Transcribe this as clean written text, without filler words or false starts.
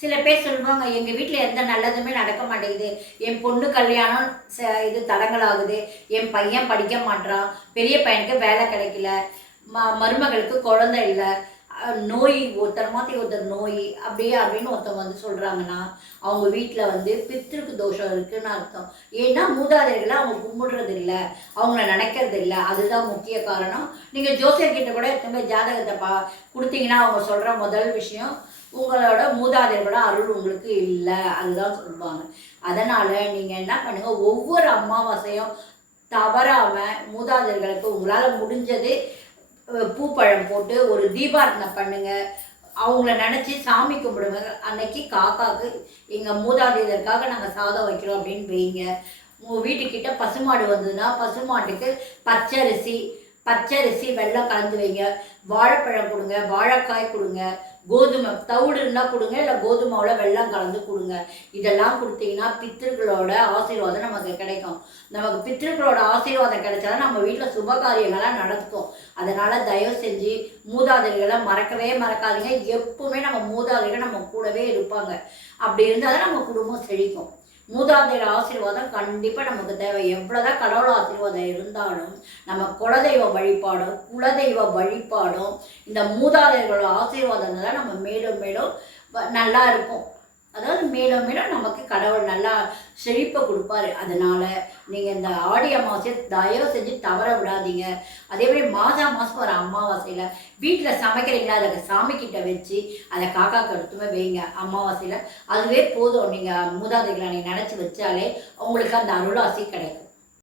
சில பேர் சொல்லுவாங்க, எங்கள் வீட்டில் எந்த நல்லதுமே நடக்க மாட்டேங்குது, என் பொண்ணு கல்யாணம் இது தடங்கலாகுது, என் பையன் படிக்க மாட்றான், பெரிய பையனுக்கு வேலை கிடைக்கல, மருமகளுக்கு குழந்தை இல்லை, நோய் ஒருத்தர் மாற்றி ஒருத்தர் நோய் அப்படியே அப்படின்னு ஒருத்தவங்க வந்து சொல்கிறாங்கன்னா அவங்க வீட்டில் வந்து பித்திருக்கு தோஷம் இருக்குதுன்னு அர்த்தம். ஏன்னா மூதாதையர்களை அவங்க கும்பிடுறது இல்லை, அவங்கள நினைக்கிறது இல்லை. அதுதான் முக்கிய காரணம். நீங்கள் ஜோசியர்கிட்ட கூட எத்தனை ஜாதகத்தை கொடுத்தீங்கன்னா அவங்க சொல்கிற முதல் விஷயம், உங்களோட மூதாதையர்களோட அருள் உங்களுக்கு இல்லை, அதுதான் சொல்லுவாங்க. அதனால் நீங்கள் என்ன பண்ணுங்கள், ஒவ்வொரு அமாவாசையும் தவறாமல் மூதாதையர்களுக்கு உங்களால் முடிஞ்சது பூப்பழம் போட்டு ஒரு தீபாரதனை பண்ணுங்கள். அவங்கள நினச்சி சாமி கும்பிடுங்க. அன்னைக்கு காக்காவுக்கு எங்கள் மூதாதையருக்காக நாங்கள் சாதம் வைக்கிறோம் அப்படின்னு வைங்க. வீட்டுக்கிட்ட பசுமாடு வந்ததுன்னா பசுமாட்டுக்கு பச்சரிசி வெல்லம் கலந்து வைங்க. வாழைப்பழம் கொடுங்க, வாழைக்காய் கொடுங்க, கோதுமை தவிடு இருந்தால் கொடுங்க, இல்லை கோதுமாவில் வெல்லம் கலந்து கொடுங்க. இதெல்லாம் கொடுத்தீங்கன்னா பித்திருக்களோட ஆசீர்வாதம் நமக்கு கிடைக்கும். நமக்கு பித்திருக்களோட ஆசீர்வாதம் கிடைச்சாதான் நம்ம வீட்டில் சுபகாரியங்களாக நடக்கும். அதனால் தயவு செஞ்சு மூதாதையர்களை மறக்கவே மறக்காதீங்க. எப்பவுமே நம்ம மூதாதையர்கள் நம்ம கூடவே இருப்பாங்க. அப்படி இருந்தால் தான் நம்ம குடும்பம் செழிக்கும். மூதாதையர் ஆசீர்வாதம் கண்டிப்பாக நமக்கு தேவை. எவ்வளோதான் கடவுள் ஆசீர்வாதம் இருந்தாலும் நம்ம குலதெய்வ வழிபாடும் இந்த மூதாதையர்களோட ஆசீர்வாதம் தான் நம்ம மேலும் மேலும் நல்லா இருக்கும். அதாவது மேலும் மேலும் நமக்கு கடவுள் நல்லா செழிப்பை கொடுப்பாரு. அதனால் நீங்கள் இந்த ஆடி அமாவாசையை தயவு செஞ்சு தவற விடாதீங்க. அதேமாதிரி மாதம் வர அமாவாசையில் வீட்டில் சமைக்கிறீங்களா, அதை சாமிக்கிட்ட வச்சு அதை காக்காக்கு எடுத்துமே வைங்க அமாவாசையில். அதுவே போதும். நீங்கள் மூதாதைகளை நீங்கள் நினச்சி வச்சாலே உங்களுக்கு அந்த அருளாசி கிடைக்கும்.